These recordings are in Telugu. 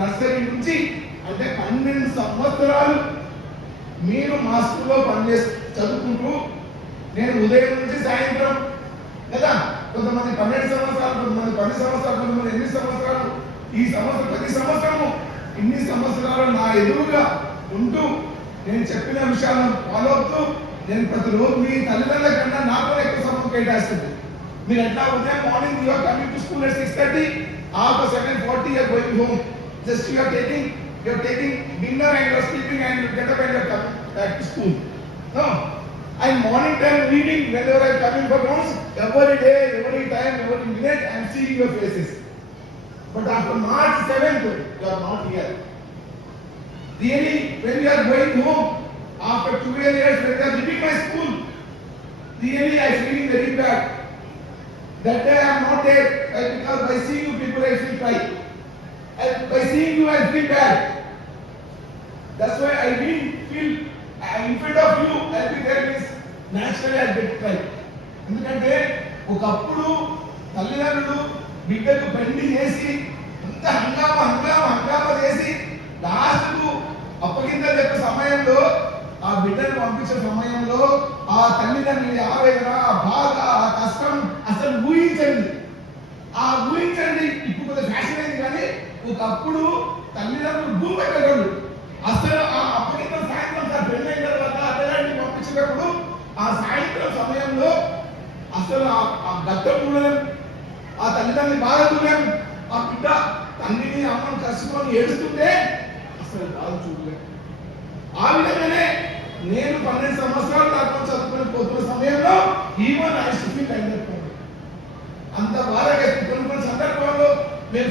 నర్సరీ నుంచి అంటే 12 సంవత్సరాలు మీరు మా స్కూల్లో చదువుకుంటూ నేను ఉదయం నుంచి సాయంత్రం కదా కొంతమంది 12 సంవత్సరాలు, కొంతమంది 10 సంవత్సరాలు, కొంతమంది 8 సంవత్సరాలు, ఈ సంవత్సరం ప్రతి సంవత్సరము ఇన్ని సంవత్సరాలు నా ఎదురుగా ఉంటూ నేను చెప్పిన విషయాలను ఫాలో అవుతూ నేను ప్రతిరోజు మీ తల్లిదండ్రుల కన్నా నాకు ఎక్కువ సమయం కేటాయిస్తుంది. మీరు ఎట్లా ఉదయం morning you are coming to school at 6:30, after 7:40 you are going home, just you are taking dinner and you are sleeping and you get up and you are coming back to school. No, and morning time reading whenever I am coming for rounds, every day, every time, every minute I am seeing your faces. But after March 7th you are not here. Really, when you are going home after 12 years, when you are leaving my school, really I feel very bad. That day I am not there because by seeing you people I feel cry. And by seeing you I feel bad. That's why I didn't feel in front of you I'll be there means naturally I'll get cry. ఎందుకంటే ఒకప్పుడు తల్లిదండ్రులు బిడ్డకు పెళ్లి చేసి అంత హంగామా చేసి లాస్ట్కు అప్పగింతలు చెప్పే సమయంలో ఆ బిడ్డను పంపించే సమయంలో ఆ తల్లిదండ్రుల ఆవేదన, ఆ బాధ, ఆ కష్టం అసలు ఊహించండి. ఇప్పుడు కొంచెం ఫ్యాషన్ అయింది కానీ ఒకప్పుడు తల్లిదండ్రులు భూమి పెట్టగలరు. అసలు ఆ అప్పగింత సాయంత్రం సార్ పెళ్ళైన తర్వాత అతలాంటి పంపించినప్పుడు ఆ సాయంత్రం సమయంలో అసలు ఆ గద్దం చూడలేం, ఆ తల్లిదండ్రులు బాగా చూడలేం, ఆ బిడ్డ తండ్రిని అమ్మను కలుసుకొని ఏడుస్తుంటే అసలు బాగా చూడలేం. ఆ విధంగానే నేను 12 సంవత్సరాలు నాకు చదువుకుని పోతున్న సమయంలో ఈవెన్ ఐ ఫీల్ అయినట్టు అంత బాధగా కొన్ని సందర్భాల్లో నేను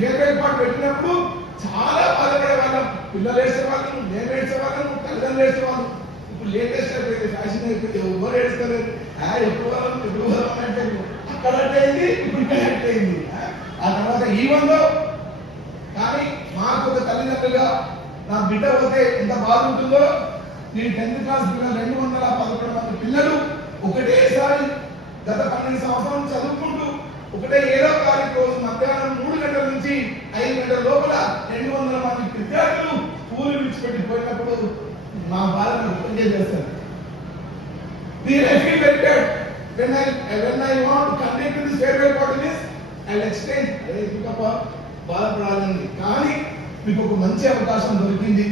ఫేవరెట్ పార్ట్ పెట్టినప్పుడు చాలా బాధపడే వాళ్ళం. పిల్లలు ఏడ్చేవాళ్ళం, నేను ఏడ్చేవాళ్ళం, తల్లిదండ్రులు ఏడ్చేవాళ్ళం. ఇప్పుడు లేటెస్ట్ అయిపోయింది, ఫ్యాషన్ అయిపోయింది, ఎవరు ఏడుస్తలేదు. ఎప్పుడు వాళ్ళం అంటే అక్కడ అయింది, ఇప్పుడు ఇక్కడ అయింది. ఆ తర్వాత ఈవెన్లో కానీ మాకు ఒక తల్లిదండ్రులుగా నా బిడ్డ పోతే ఎంత బాధ ఉంటుందో. నేను 10th క్లాస్ పిల్లలు 211 మంది పిల్లలు ఒకటేసారి గత 12 సంవత్సరాలు చదువుకుంటూ ఒకటే 7వ తారీఖు రోజు మధ్యాహ్నం 3 గంటల నుంచి 5 గంటల లోపల 200 మంది విద్యార్థులు స్కూల్ విడిచిపెట్టి పోయినప్పుడు నా బాధను వ్యక్తం చేస్తారు. When I want to connect with this farewell party, I'll explain. బాధపడాలని కానీ మీకు ఒక మంచి అవకాశం దొరికింది.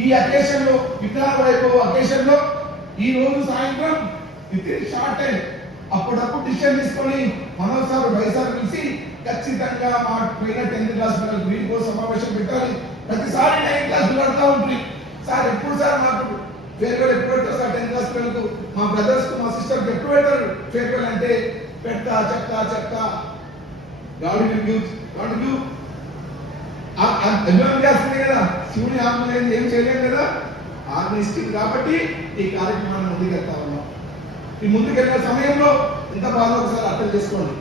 ఈ అకేషన్ లో విజ్ఞాన వైభవ అకేషన్ లో ఈ రోజు సాయంత్రం విత్ ఇన్ షార్ట్ టైం అప్పుడప్పుడు డిసిషన్ తీసుకొని మనోసారి వైసారి కలిసి ఖచ్చితంగా మా పోయిన 10th క్లాస్ పిల్లలు గ్రీన్ కోర్స్ సమావేశం పెట్టాలి. ప్రతిసారి 9th క్లాస్ పెడతా ఉంటుంది. సార్ ఎప్పుడు సార్ మాకు ఫేర్వెల్ ఎప్పుడు పెడతారు సార్ 10th క్లాస్ పిల్లలకు, మా బ్రదర్స్ కు మా సిస్టర్ ఎప్పుడు పెడతారు ఫేర్వెల్ అంటే పెడతా చెప్తా గాడ్ విల్ గివ్ అభిమానం చేస్తుంది కదా. శివుని ఆత్మ అనేది ఏం చేయలేం కదా, ఆత్మ ఇస్తుంది. కాబట్టి ఈ కార్యక్రమాన్ని ముందుకెళ్తా ఉన్నాం. ఈ ముందుకెళ్ళిన సమయంలో ఎంత బాధ ఒకసారి అర్థం చేసుకోండి.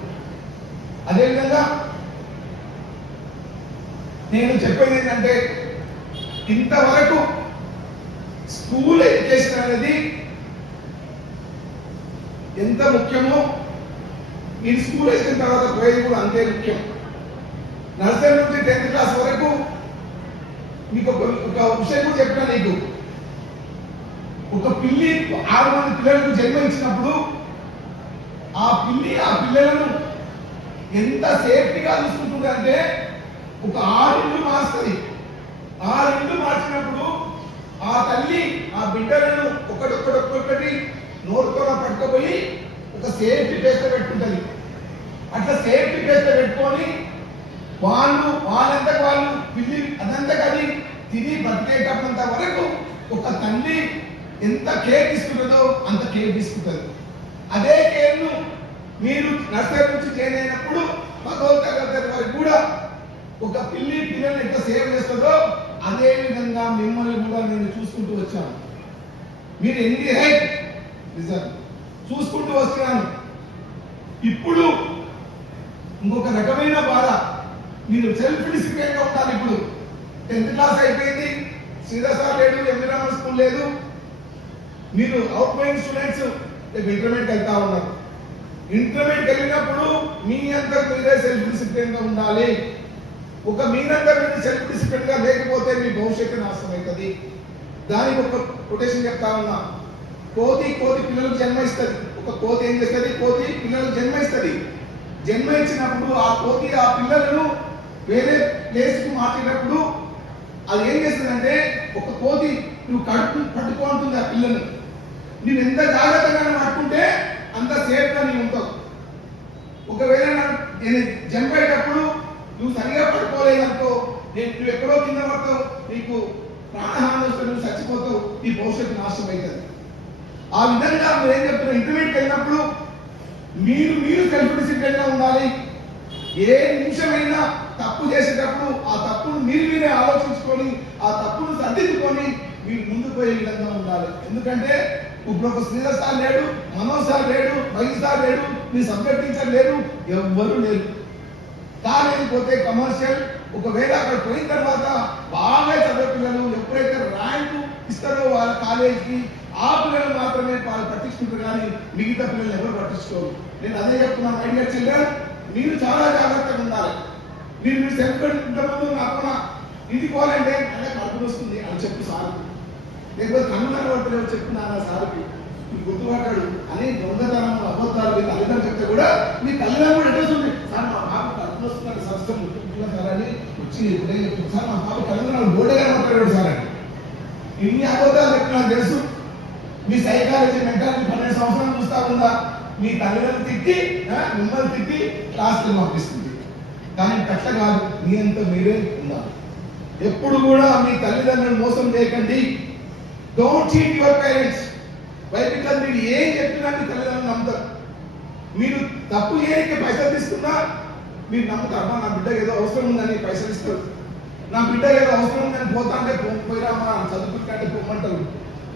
అదేవిధంగా నేను చెప్పేది ఏంటంటే ఇంతవరకు స్కూల్ ఎడ్యుకేషన్ అనేది ఎంత ముఖ్యమో ఈ స్కూల్ వచ్చిన తర్వాత పోయేది కూడా అంతే ముఖ్యం. నర్సరీ నుంచి 10th క్లాస్ వరకు మీకు ఒక విషయం కూడా చెప్పినా, నీకు ఒక పిల్లి 6 మంది పిల్లలకు జన్మించినప్పుడు ఆ పిల్లలను ఎంత సేఫ్టీగా చూసుకుంటుందంటే ఒక 6 ఇళ్ళు మారుస్తుంది. 6 ఇళ్ళు మార్చినప్పుడు ఆ తల్లి ఆ బిడ్డలను ఒక్కొక్కటి నోరుతో పట్టుకుపోయి ఒక సేఫ్టీ ప్లేస్ లో పెట్టుకుంటుంది. అట్లా సేఫ్టీ ప్లేస్ లో పెట్టుకొని వాళ్ళంతా వాళ్ళు పిల్లి అదంతా కానీ తిని బతికేటంత వరకు ఒక తల్లి ఎంత కేర్ తీసుకుంటుందో అంత కేర్ తీసుకుంటుంది. అదే కేర్ను మీరు నర్సరీ నుంచి జాయిన్ అయినప్పుడు 10వ తరగతి వరకు కూడా ఒక పిల్లల్ని ఎంత సేవ్ చేస్తుందో అదే విధంగా మిమ్మల్ని కూడా నేను చూసుకుంటూ వచ్చాను. మీరు ఎన్ని చూసుకుంటూ వస్తున్నాను. ఇప్పుడు ఇంకొక రకమైన బాధ, మీరు సెల్ఫ్ డిసిప్లిన్ గా ఉండాలి. ఇప్పుడు 10th క్లాస్ అయిపోయింది, శ్రీధర్ లేడు, ఎంబీరామన్ స్కూల్ లేదు, మీరు అవుట్ గోయింగ్ స్టూడెంట్స్ ఇంటర్మీడియట్ వెళ్తా ఉన్నారు. ఇంటర్మీడియట్ వెళ్ళినప్పుడు మీ అంతా మీరే సెల్ఫ్ డిసిప్లిన్ గా ఉండాలి. ఒక మీనంతా మీరు సెల్ఫ్ డిసిప్లిన్ గా లేకపోతే మీ భవిష్యత్తు నాశనం అవుతుంది. దానికి ఒక కొటేషన్ చెప్తా ఉన్నా. కోతి పిల్లలకు జన్మిస్తుంది. ఒక కోతి ఏం చేస్తుంది? కోతి పిల్లలకు జన్మిస్తుంది. జన్మించినప్పుడు ఆ కోతి ఆ పిల్లలను వేరే ప్లేస్ కు మార్చేటప్పుడు అది ఏం చేస్తుందంటే, ఒక కోతి నువ్వు పట్టుకుంటుంది ఆ పిల్లను. నువ్వు ఎంత జాగ్రత్తగా పట్టుకుంటే అంత సేఫ్ గా నీవు ఉంటావు. ఒకవేళ నేను జంప్ అయ్యేటప్పుడు నువ్వు సరిగా పట్టుకోలేదనుకో, నువ్వు ఎక్కడో కింద పడతావు, నీకు ప్రాణహాని వస్తే నువ్వు చచ్చిపోతావు, నీ భవిష్యత్తు నాశనం అవుతుంది. ఆ విధంగా మీరు ఏం చెప్తున్నారు? ఇంటర్మీడియట్కి వెళ్ళినప్పుడు మీరు సెల్ఫ్ డిసిప్లిన్ గా ఉండాలి. ఏ నిమిషమైనా తప్పు చేసేటప్పుడు ఆ తప్పును మీరే ఆలోచించుకొని ఆ తప్పును సర్దిద్దుకొని మీరు ముందుకు పోయే విధంగా ఉండాలి. ఎందుకంటే ఇప్పుడు ఒక శ్రీధర్ సార్ లేడు, మనోజ్ సార్ లేడు, మహేష్ సార్ లేడు, మీ సబ్జెక్ట్ టీచర్ లేరు, ఎవ్వరూ లేరు. కాలేకపోతే కమర్షియల్ ఒకవేళ అక్కడ పోయిన తర్వాత బాగా చదివే పిల్లలు ఎప్పుడైతే ర్యాంకు ఇస్తారో వాళ్ళ కాలేజీకి ఆ పిల్లలు మాత్రమే పట్టించుకుంటారు, కానీ మిగతా పిల్లలు ఎవరు పట్టించుకోరు. నేను అదే చెప్తున్నాను, మై డియర్ చిల్డ్రన్, మీరు చాలా జాగ్రత్తగా ఉండాలి. మీరు సెల్ఫ్ ఇంతకుముందు నాకు ఇంటికి పోవాలంటే అదే కడుపు వస్తుంది అని చెప్పు సార్, లేకపోతే కన్నులను పట్టలేవు చెప్తున్నాను సార్కి, మీకు గుర్తుపడ్డాడు అని దొంగతనం అబద్ధాలు మీ తల్లిదండ్రులు చెప్తే కూడా మీ తల్లిదండ్రులు కూడా ఎట్లా ఉంది సార్, మా పాప కడుపు వస్తున్నట్టు సంస్థ ముట్టుకుంటున్నా సార్ అని వచ్చి సార్ మా పాప కన్నులను బోర్డుగా మాట్లాడాడు సార్ అని. ఇన్ని అబద్ధాలు చెప్పి నాకు తెలుసు. మీ సైకాలజీ మెంటాలిటీ 12 సంవత్సరాలు చూస్తా ఉందా? మీ తల్లిదండ్రులు తిట్టి మిమ్మల్ని తిట్టి క్లాస్కి పంపిస్తుంది. కానీ కట్ల కాదు, మీ అంతా మీరే ఉన్నారు. ఎప్పుడు కూడా మీ తల్లిదండ్రులను మోసం చేయకండి. Don't cheat your parents. Because మీరు ఏం చెప్పినా మీ తల్లిదండ్రులు నమ్ముతారు. మీరు తప్పు ఏదైతే పైసలు తీసుకున్నా మీరు నమ్ముతారు. నా బిడ్డ ఏదో అవసరం ఉందని పైసలు ఇస్తారు, నా బిడ్డ ఏదో అవసరం ఉందని పోతా అంటే పోయిరామా చదువుకుంటే పొమ్మంటారు.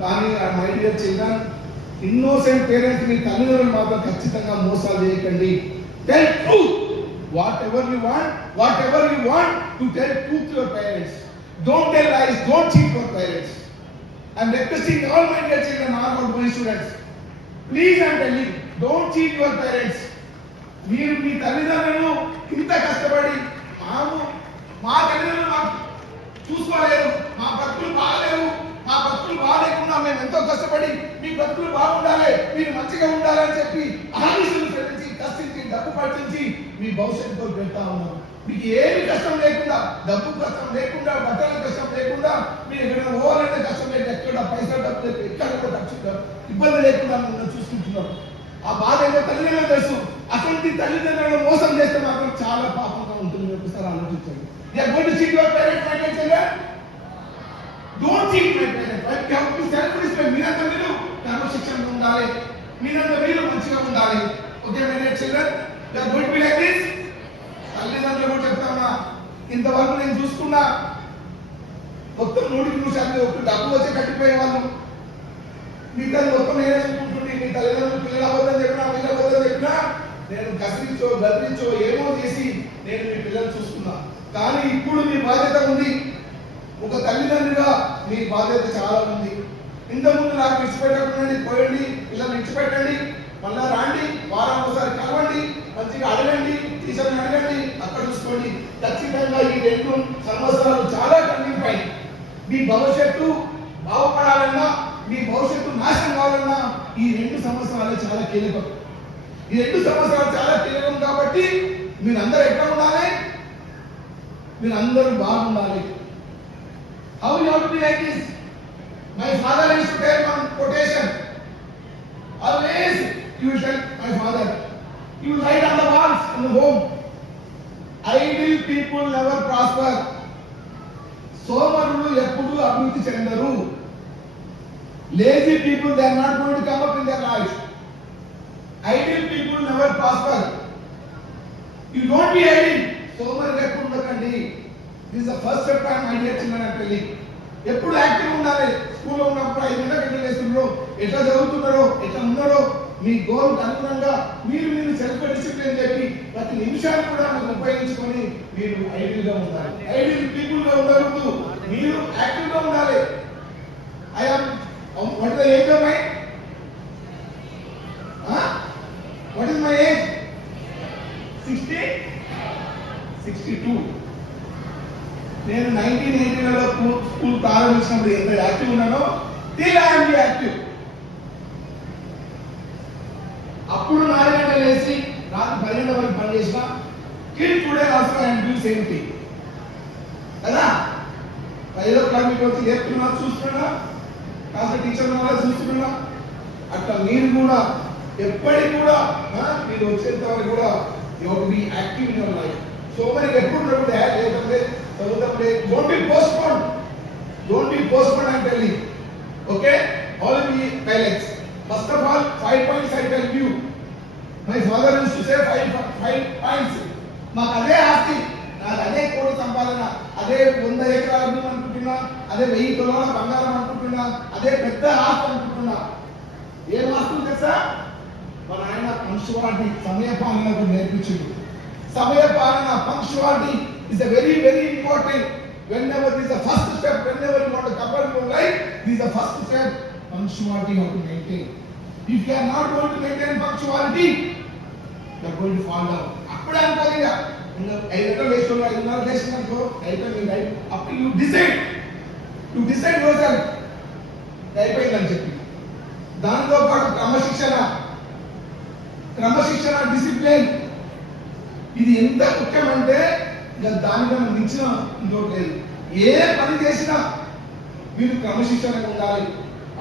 కానీ ఆ my dear children, innocent parents మీ తల్లిదండ్రులు మాత్రం ఖచ్చితంగా మోసాలు చేయకండి. Tell truth. Whatever you want to tell truth to your parents. Don't tell lies, don't cheat your parents. I'm requesting all my dear children, all my students, please I'm telling, don't cheat your parents. మీరు మీ తల్లిదండ్రులను ఇంత కష్టపడి మా తల్లిదండ్రులు మాకు చూసుకోలేదు, మా బతుకులు బాగలేవు, మా బతుకులు బాగాలేకుండా మేము ఎంతో కష్టపడి మీ బతుకులు బాగుండాలి, మీరు మంచిగా ఉండాలని చెప్పి ఆశీస్సులు పెంచి కష్టించి డబ్బు పట్టించి మీ భవిష్యత్తుతో పెడతా ఉన్నాం. మీకు ఏమి కష్టం లేకుండా, డబ్బు కష్టం లేకుండా, బట్టల కష్టం లేకుండా, మీరు ఎక్కడైనా పోవాలంటే కష్టం లేదు, ఎక్కడ పైసా డబ్బు లేదు, ఎక్కడ ఖర్చు ఇబ్బంది లేకుండా మిమ్మల్ని చూసుకుంటున్నాం. ఆ బాధ ఏదో తల్లిదండ్రులు తెలుసు. అటువంటి తల్లిదండ్రులను మోసం చేస్తే మాత్రం చాలా పాపంగా ఉంటుంది. ఒకసారి ఆలోచించండి. Don't cheat my parents. But you have to self-respect. మీరంతా మీరు క్రమశిక్షణగా ఉండాలి, మీరంతా మీరు మంచిగా ఉండాలి. Okay my dear children, you are going to be like this. తల్లిదండ్రులు కూడా చెప్తామా, ఇంతవరకు నేను చూసుకున్నా మొత్తం 100% ఒక డబ్బు వచ్చి కట్టిపోయే వాళ్ళు, మిగతా మొత్తం నేనే చూసుకుంటుంది. మీ తల్లిదండ్రులు పిల్లలు అవ్వదని చెప్పినా, పిల్లలు అవ్వదని చెప్పినా నేను కసిరించో గదిరించో ఏమో చేసి నేను మీ పిల్లలు చూసుకున్నా. కానీ ఇప్పుడు మీ బాధ్యత ఉంది. ఒక తల్లిదండ్రులుగా మీ బాధ్యత చాలా ఉంది. ఇంతకుముందు నాకు విడిచిపెట్టకండి, పోయండి, పిల్లల్ని విడిచిపెట్టండి, మళ్ళా రాండి, వారం ఒకసారి కలవండి, మంచిగా అడగండి, టీచర్ని అడగండి, అక్కడ చూసుకోండి. ఖచ్చితంగా ఈ 2 సంవత్సరాలు చాలా టర్నింగ్ పాయింట్. మీ భవిష్యత్తు బాగుపడాలన్నా, మీ భవిష్యత్తు నాశనం కావాలన్నా ఈ 2 సంవత్సరాలు చాలా కీలకం. ఈ 2 సంవత్సరాలు చాలా కీలకం కాబట్టి మీరందరూ ఎక్కడ ఉండాలి? మీరందరూ బాగుండాలి. How you have to be like this? My father used to tell one quotation. Always you will tell my father, you will write on the walls in the home, idle people never prosper. సోమరులు ఎప్పుడు అభివృద్ధి చెందరు. Lazy people, they are not going to come up in their life. Idle people never prosper. You don't be idle. సోమరులు ఎప్పుడు ఉండకండి. This is the first step my dear children are telling. ఎప్పుడు యాక్టివ్ ఉండాలి. స్కూల్లో ఉన్నప్పుడు 5 గంటలు వేస్తున్నారో, ఎట్లా చదువుతున్నారో, ఎట్లా ఉన్నారో, మీ గోల్ అనుగుణంగా మీరు సెల్ఫ్ డిసిప్లిన్ చెప్పి ప్రతి నిమిషాన్ని కూడా మీరు ఉపయోగించుకొని మీరు ఐడియల్ గా ఉండాలి. ఐడియల్ పీపుల్ గా ఉండకూడదు, మీరు యాక్టివ్ గా ఉండాలి. What is the age of mine? What is my age? 60? 62. నేను 1980లలో స్కూల్ ప్రారంభించినప్పుడు ఎంత యాక్టివ్ ఉన్నానో still I am యాక్టివ్. అప్పుడు 4 గంటలు వేసి రాత్రి 12 వరకు పని చేసిన kill today also I do same thing కదా. 5 o'clock మీకు వచ్చి చెప్తున్నా, చూస్తున్నా, కాస్త టీచర్ వల్ల చూస్తున్నా. అట్లా మీరు కూడా ఎప్పటికి కూడా మీరు వచ్చేంత వరకు కూడా you have to be active in your life. So మనకి ఎప్పుడు ఉన్నప్పుడు యాడ్ చేయటంలే చదువుతాంలే. Don't be postpone I tell you. Okay, all of you pilots, first of all 5 points I tell you. My father used to say 5 points. మాకు అదే ఆస్తి, నాకు అదే కోటి సంపాదన, అదే 100 ఎకరాల భూమి అనుకుంటున్నా, అదే 1000 తులాల బంగారం అనుకుంటున్నా, అదే పెద్ద ఆస్తి అనుకుంటున్నా. ఏం ఆస్తులు తెలుసా? మన ఆయన పంక్చువాలిటీ, సమయపాలనకు నేర్పించింది. సమయపాలన, punctuality is a very important. Whenever this is the first step, whenever you want to cover your life, this is the first step. Punctuality you have to maintain. If you are not going to maintain punctuality, you are going to fall down. అప్పుడే అనుకోలేగా ఇంకా 5 గంటలు వేస్తున్నా, 5:30 వేస్తున్నట్టు అయిపోయింది. అప్పుడు యూ డిసైడ్ యువర్ అయిపోయిందని చెప్పి. దానితో పాటు క్రమశిక్షణ, డిసిప్లిన్, ఇది ఎంత ముఖ్యమంటే ఇక దానికన్నా మించిన ఇంకోటి లేదు. ఏ పని చేసినా మీరు క్రమశిక్షణగా ఉండాలి.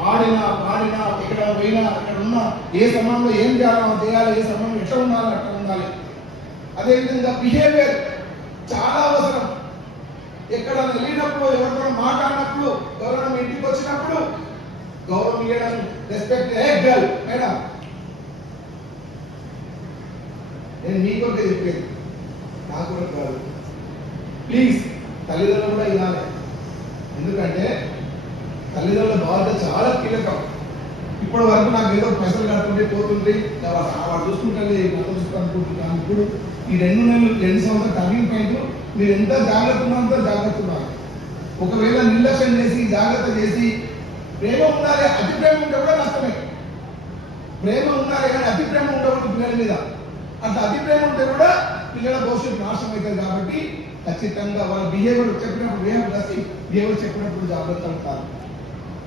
ఆడినా పాడినా, ఎక్కడ పోయినా, అక్కడ ఉన్నా, ఏ సమయంలో ఏం చేయాలి, ఏ సమయంలో ఎట్లా ఉండాలి అట్లా ఉండాలి. అదేవిధంగా బిహేవియర్ చాలా అవసరం. ఎక్కడ వెళ్ళినప్పుడు, ఎవరితో మాట్లాడినప్పుడు, ఎవరైనా మీ ఇంటికి వచ్చినప్పుడు గౌరవం ఇవ్వడం, రెస్పెక్ట్. ఏ గర్ల్ మేడం, నేను మీకొకే చెప్పేది, నాకు కూడా కాదు. ప్లీజ్ తల్లిదండ్రులు కూడా ఇవ్వాలి. ఎందుకంటే తల్లిదండ్రుల బాధ్యత చాలా కీలకం. ఇప్పటి వరకు నాకు ఏదో పైసలు కడుతుంటే పోతుంటే వాడు చూసుకుంటే అనుకుంటున్నాను. ఇప్పుడు ఈ 2 సంవత్సరాలు టర్నింగ్ పాయింట్. మీరు ఎంత జాగ్రత్త ఉన్నంత జాగ్రత్త ఉండాలి. ఒకవేళ నిర్లక్ష్యం చేసి, జాగ్రత్త చేసి, ప్రేమ ఉండాలి, అతి ప్రేమ ఉంటే కూడా నష్టమే. ప్రేమ ఉండాలి కానీ అతి ప్రేమ ఉండకూడదు పిల్లల మీద. అంత అతి ప్రేమ ఉంటే కూడా పిల్లల భవిష్యత్తు నాశనం అవుతుంది. కాబట్టి ఖచ్చితంగా వాళ్ళ బిహేవియర్ చెప్పినప్పుడు బిహేవియర్ చెప్పినప్పుడు జాగ్రత్త ఉంటారు.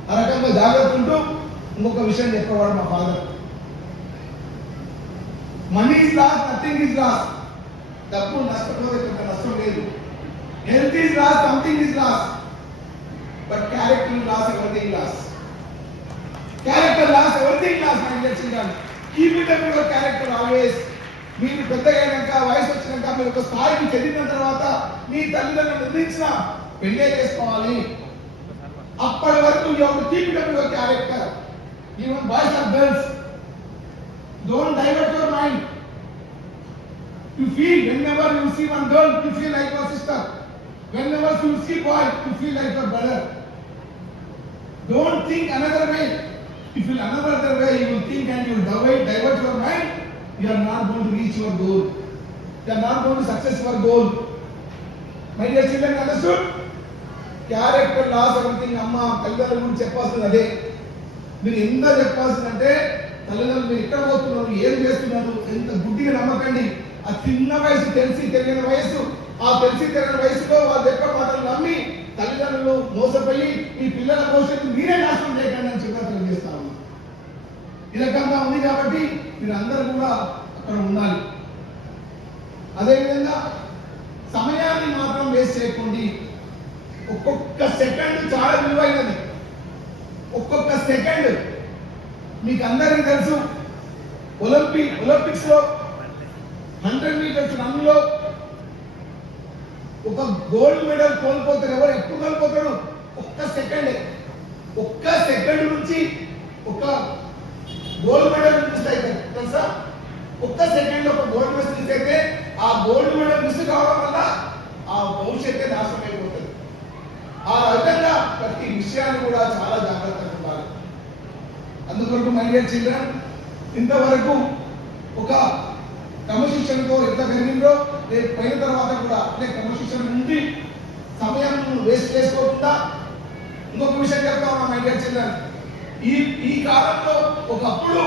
ఆ రకంగా జాగ్రత్త ఉంటూ ఇంకొక విషయం చెప్పేవాడు మా father, money is lost, nothing is lost. డబ్బు నష్టపోతే కొంత నష్టం లేదు. Health is lost, something is lost. But character lost, everything lost. Character lost, everything lost. My dear children, keep it up your character always. మీరు పెద్దగా అయినాక, వయసు వచ్చినాక, మీరు ఒక స్థాయికి చెందిన తర్వాత మీ తల్లిదండ్రులు నిర్ణయించిన పెళ్ళే చేసుకోవాలి. అప్పటి వరకు you have to keep it up your character. Even boys or girls, don't divert your mind. You feel whenever you see one girl, you feel like your sister. Whenever you see boy, you feel like your brother. Don't think another way. If you another way, you will think and you will divert your mind. You are not going to reach your goal. You are not going to success your goal. My dear children, understood? Character loss, everything. అమ్మ తల్లిదండ్రుల గురించి చెప్పాల్సింది అదే. మీరు ఎంత చెప్పాల్సిందంటే తల్లిదండ్రులు మీరు ఎక్కడ పోతున్నారు, ఏం చేస్తున్నారు, ఎంత గుడ్డిగా నమ్మకండి. ఆ చిన్న వయసు, తెలిసి తెలియని వయసు, ఆ తెలిసి తెలియని వయసులో వాళ్ళ యొక్క మాటలు నమ్మి తల్లిదండ్రులు మోసపోయి మీ పిల్లల భవిష్యత్తు మీరే నాశనం చేయకండి అని చెప్పి తెలియజేస్తాను. ఈ రకంగా ఉంది కాబట్టి మీరు అందరూ కూడా అక్కడ ఉండాలి. అదేవిధంగా సమయాన్ని మాత్రం వేస్ట్ చేయకండి. ఒక్కొక్క సెకండ్ చాలా విలువైనది. ఒక్కొక్క సెకండ్ మీకు అందరికీ తెలుసు, ఒలింపిక్స్ లో 100 మీటర్స్ రన్ లో ఒక గోల్డ్ మెడల్ కోల్పోతారు. ఎవరు ఎక్కువ కోల్పోతాడు? ఒక్క సెకండ్ నుంచి ఒక గోల్డ్ మెడల్ మిస్ అయితే తెలుసా? ఒక్క సెకండ్ ఒక గోల్డ్ మెడల్ మిస్ అయితే ఆ గోల్డ్ మెడల్ మిస్ కావడం వల్ల ఆ భవిష్యత్తే నాశనం అయిపోతుంది. ఆ విధంగా ప్రతి విషయాన్ని కూడా చాలా జాగ్రత్తగా ఉండాలి. అందుకొరకు మై డియర్ చిల్డ్రన్, ఇంతవరకు ఒక క్రమశిక్షణతో ఎంత పెరిగిందో రేపు పోయిన తర్వాత కూడా అదే క్రమశిక్షణ నుండి సమయం వేస్ట్ చేసుకోకుండా ఇంకొక విషయం చెప్తా ఉన్నా మై డియర్ చిల్డ్రన్. ఈ కాలంలో ఒకప్పుడు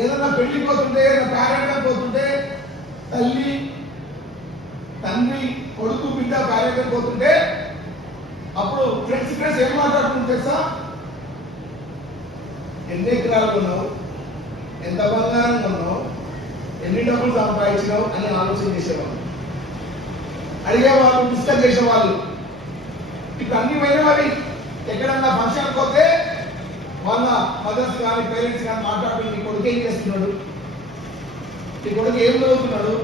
ఏదన్నా పెళ్లి పోతుంటే, పేరెంట్ పోతుంటే తల్లి, తండ్రి కొడుకు బిడ్డ కార్యక్రమం పోతుంటే అప్పుడు ఫ్రెండ్స్ ఏం మాట్లాడుతుంది తెలుసా? ఎన్ని ఎకరాలు కొన్నావు, ఎంత బంగారం కొన్నావు, ఎన్ని డబ్బులు సంపాదించినావు అని ఆలోచన చేసేవాళ్ళు, అడిగేవాళ్ళు, డిస్కస్ చేసేవాళ్ళు. ఇప్పుడు అన్ని పోయినవి. ఎక్కడన్నా ఫంక్షన్ పోతే వాళ్ళ మదర్స్ కానీ పేరెంట్స్ కానీ మాట్లాడుతూ నీ కొడుకు ఏం చేస్తున్నాడు, నీ కొడుకు ఏం చదువుతున్నాడు,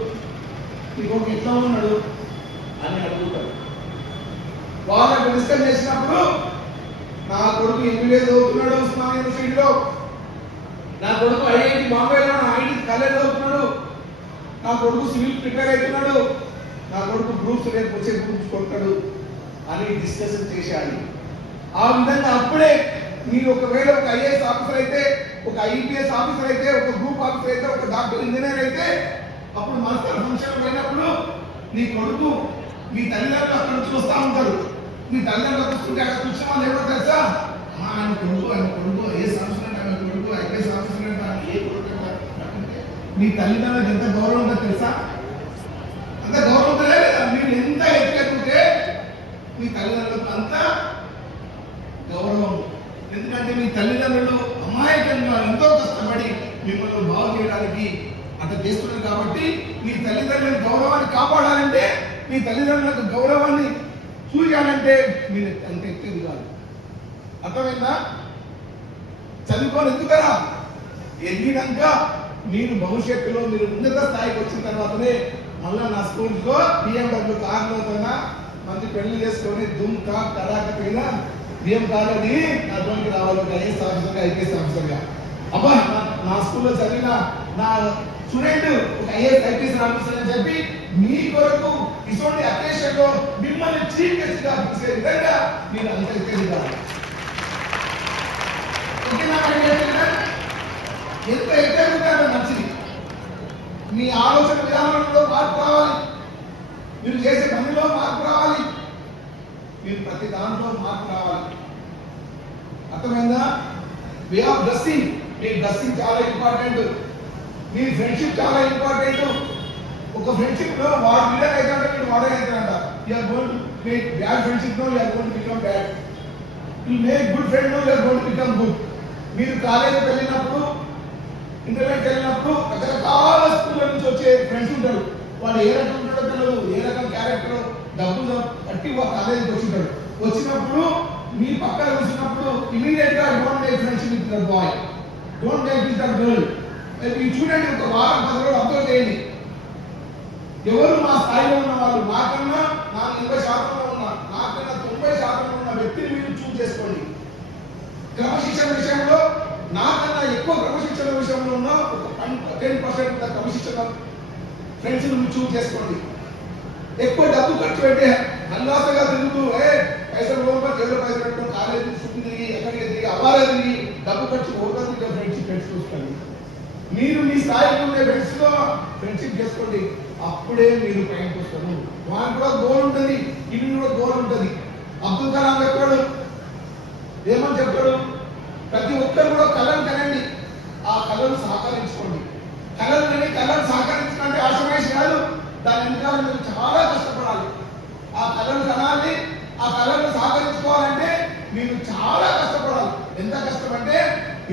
నీ కొడుకు ఎట్లా ఉన్నాడు అని అడుగుతాడు. వాళ్ళకి డిస్కస్ చేసినప్పుడు నా కొడుకు MBA చదువుతున్నాడు ఉస్మానియా యూనివర్సిటీలో, నా కొడుకు IIT బాంబేలో IIT కాలేజ్ చదువుతున్నాడు, నా కొడుకు సివిల్ ప్రిపేర్ అవుతున్నాడు, నా కొడుకు గ్రూప్స్ రేపు వచ్చే గ్రూప్స్ కొట్టాడు అని డిస్కషన్ చేశాడు. ఆ విధంగా అప్పుడే మీరు ఒకవేళ ఒక IAS ఆఫీసర్ అయితే, ఒక IPS ఆఫీసర్ అయితే, ఒక గ్రూప్ ఆఫీసర్ అయితే, ఒక డాక్టర్ ఇంజనీర్ అయితే, అప్పుడు మాస్టర్ ఫంక్షన్ అయినప్పుడు నీ కొడుకు మీ తల్లిదండ్రులు అక్కడ నుంచి వస్తూ ఉంటారు. మీ తల్లిదండ్రులు వస్తుంటే అక్కడ కూర్చున్న వాళ్ళు ఎవరో తెలుసా? ఆయన కొడుకు ఏ సంవత్సరం ఆయన కొడుకు IPS ఆఫీసర్ అంటే ఏ కొడుకు అంటే మీ తల్లిదండ్రులకు ఎంత గౌరవం ఉందో తెలుసా? అంత గౌరవం ఉందా లేదా? మీరు ఎంత ఎత్తుకుంటే మీ తల్లిదండ్రులకు అంత గౌరవం. ఎందుకంటే మీ తల్లిదండ్రులు అమాయకంగా ఎంతో కష్టపడి మిమ్మల్ని బాగు చేయడానికి అట్లా చేస్తున్నారు. కాబట్టి మీ తల్లిదండ్రుల గౌరవాన్ని కాపాడాలంటే, మీ తల్లిదండ్రులకు గౌరవాన్ని చూయాలంటే మీరు అంత ఎత్తేది కాదు. అర్థమైందా? చదువుకొని ఎందుకరా ఎదిగినాక మీరు భవిష్యత్తులో మీరు ఉన్నత స్థాయికి వచ్చిన తర్వాతనే మళ్ళా నా స్కూల్స్లో BMW కార్లో కన్నా మంచి పెళ్లి చేసుకొని దుమ్ కాక్ తడాక పైన బియ్యం కాదని నా జోలికి రావాలి. ఒక IAS ఆఫీసర్గా, IPS ఆఫీసర్గా. అబ్బా నా స్కూల్లో చదివిన నా స్టూడెంట్ ఒక IAS IPS ఆఫీసర్ అని చెప్పి మీ కొరకు ఇటువంటి అకేషన్ లో మిమ్మల్ని చీఫ్ గెస్ట్ గా పిలిచే విధంగా మీరు అంత ఎత్తేదిగారు. ఎంత ఎత్తేదిగారో మంచిది. మీ ఆలోచన విధానంలో మార్పు రావాలి, మీరు చేసే పనిలో మార్పు రావాలి, మీరు ప్రతి దాంట్లో మార్పు రావాలి. అర్థమైందా? వే ఆఫ్ డ్రెస్సింగ్, మీ డ్రెస్సింగ్ చాలా ఇంపార్టెంట్, మీ ఫ్రెండ్షిప్ చాలా ఇంపార్టెంట్. ఒక ఫ్రెండ్షిప్ లో వాడు విలన్ అయితే మీరు వాడే అవుతారంట. You're going to make bad friendship no you're going to become bad. You make good friend no you're going to become good. మీరు కాలేజీకి వెళ్ళినప్పుడు, ఇంటర్నెట్ వెళ్ళినప్పుడు రకరకాల స్కూళ్ళ నుంచి వచ్చే ఫ్రెండ్స్ ఉంటారు. వాడు ఏ రకం ఉంటాడో తెలియదు, ఏ రకం క్యారెక్టర్, డబ్బులు కట్టి వాడు కాలేజీకి వచ్చింటాడు. వచ్చినప్పుడు మీ పక్కన వచ్చినప్పుడు ఇమీడియట్ గా don't make friendship with that boy, don't make with that girl. ఈ చూడండి, ఒక వారం 10 రోజులు అబ్జర్వ్ చేయండి. ఎవరు మా స్థాయిలో ఉన్న వాళ్ళు, నాకన్నా 80% ఉన్న, నాకన్నా 90% ఉన్న వ్యక్తిని మీరు చూస్ చేసుకోండి. క్రమశిక్షణ విషయంలో నాకన్నా ఎక్కువ క్రమశిక్షణ విషయంలో ఉన్న ఒక 10% క్రమశిక్షణ ఫ్రెండ్స్ మీరు చూస్ చేసుకోండి. ఎక్కువ డబ్బు ఖర్చు పెట్టే అల్లాసగా తిరుగుతూ పైసలు పోగా జైలు పైసలు పెట్టడం, కాలేజీ చుట్టూ తిరిగి ఎక్కడికి తిరిగి అవ్వాలే తిరిగి డబ్బు ఖర్చు పోగా ఫ్రెండ్స్ చూసుకోండి. మీరు మీ స్థాయిలో ఉండే ఫ్రెండ్స్ తో ఫ్రెండ్షిప్ చేసుకోండి. అప్పుడే మీరు పైకి వస్తారు. వాళ్ళకి కూడా గోల్ ఉంటుంది, ఇది కూడా గోల్ ఉంటుంది. అబ్దుల్ కలాం చెప్పాడు, ఏమని చెప్పాడు? ప్రతి ఒక్కరు కూడా కళను కనండి, ఆ కళను సహకరించుకోండి. కళను సహకరించాలంటే ఆశమేసి కాదు, దాని వెనకాల మీరు చాలా కష్టపడాలి. ఆ కళను కనాలి, ఆ కళను సహకరించుకోవాలంటే మీరు చాలా కష్టపడాలి. ఎంత కష్టం అంటే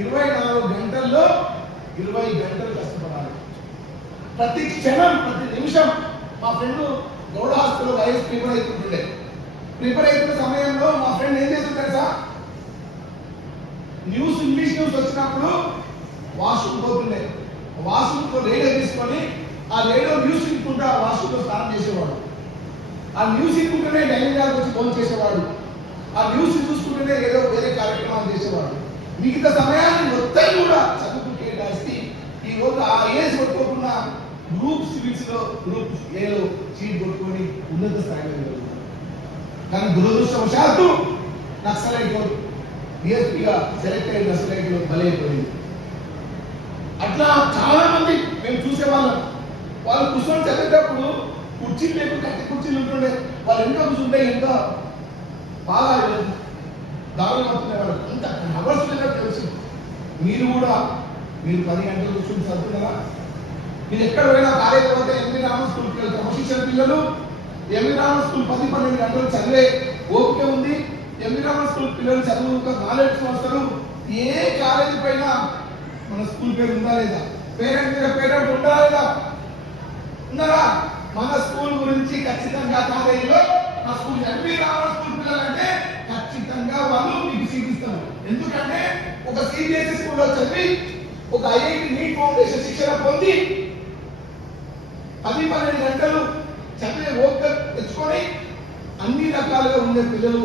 24 గంటల్లో 20 గంటలు కష్టపడాలి. ప్రతి క్షణం, ప్రతి నిమిషం. మా ఫ్రెండ్ గౌడ హాస్పిటల్లో IAS ప్రిపేర్ అవుతుంటుండే. ప్రిపేర్ అవుతున్న సమయంలో మా ఫ్రెండ్ ఏం చేస్తుంది తెలుసా? ఇంగ్లీష్ న్యూస్ వచ్చినప్పుడు వాష్రూమ్ పోతుండే. వాష్రూమ్ తో రేడియో తీసుకొని ఆ రేడియో న్యూస్ ఇనుకుంటా వాష్రూమ్ లో స్నానం చేసేవాడు. ఆ న్యూస్ ఇనుకుంటూనే డైనింగ్ హాల్ వచ్చి ఫోన్ చేసేవాడు. ఆ న్యూస్ చూసుకుంటూనే ఏదో వేరే కార్యక్రమాలు చేసేవాడు. మిగతా సమయాన్ని మొత్తం కూడా చదువుకుంటే రాసి ఈ రోజు ఆ IAS కొట్టుకోకుండా గ్రూప్ సివిల్స్ లో గ్రూప్ ఏలో సీట్ కొట్టుకొని ఉన్నత స్థాయిలో వెళ్తున్నారు. కానీ దురదృష్టవశాత్తు నక్సలైట్ DSPగా సెలెక్ట్ అయిన నక్సలైట్ లో బలైపోయింది. అట్లా చాలా మంది మేము చూసేవాళ్ళం. వాళ్ళు కూర్చొని చదివేటప్పుడు కుర్చీలు లేకుండా కట్టి కుర్చీలు ఉంటుండే. వాళ్ళు ఎంత కూర్చుంటే ఎంత బాగా దారులు అవుతున్నాయి. వాళ్ళు అంత అవర్స్ లేదో తెలుసు. మీరు కూడా మీరు 10 గంటలు కూర్చొని చదువుతున్నారా? మీరు ఎక్కడ పోయినా కాలేజీ పోతే 8 స్కూల్కి క్రమశిక్షణ పిల్లలు ఎంవి రామన్ స్కూల్ 10-12 గంటలు చదివే ఓపిక ఉంది. ఎంవి రామన్ స్కూల్ పిల్లలు చదువు 4 సంవత్సరాలు ఏ కాలేజీ పైన మన స్కూల్ పేరు ఉందా లేదా, పేరెంట్ ఉందా లేదా, ఉన్నారా? మన స్కూల్ గురించి ఖచ్చితంగా కాలేజీలో ఆ స్కూల్ ఎంవి రామన్ స్కూల్ పిల్లలంటే ఖచ్చితంగా వాళ్ళు మీకు సీటిస్తారు. ఎందుకంటే ఒక సిబిఎస్ఈ స్కూల్లో చదివి ఒక ఐఐటి నీట్ ఫౌండేషన్ శిక్షణ పొంది 10-12 గంటలు చదివే ఓపిక తెచ్చుకొని అన్ని రకాలుగా ఉండే పిల్లలు